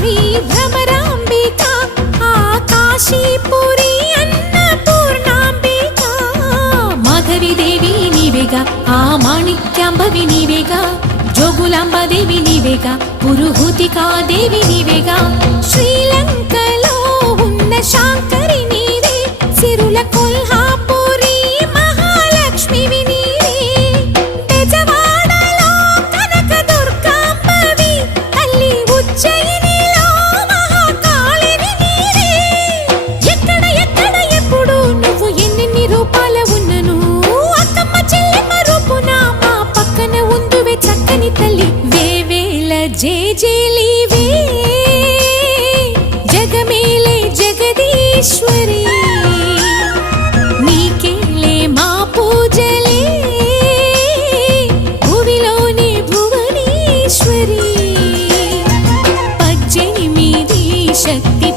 శ్రీ భ్రమరాంబిక ఆకాశీపురి అన్నపూర్ణాంబిక మాధవి దేవి నీవేగా ఆ మాణిక్యాంబవి నీవేగా జోగులాంబదేవి నీవేగా పురుహూతికా దేవి నీవేగా శ్రీలంకలో ఉన్న శాంకరి నీవే సిరుల కొల్హాపురి మహాలక్ష్మివి నీవే బెజవాడలో కనక దుర్గాంబవి తల్లి ఉజ్జయినిలో మహాకాళివి నీవే ఎక్కడ ఎక్కడ ఎప్పుడు నువ్వు ఎన్నెన్ని రూపాల ఉన్నను అక్కమ్మ చెల్లెమ్మ రూపున మా పక్కన ఉందువే చక్కని తల్లి వేవేల జేజేలివే జగమేలే జగదీశ్వరి నీకేలే మా పూజలే భువిలోని భువనేశ్వరి 18 శక్తి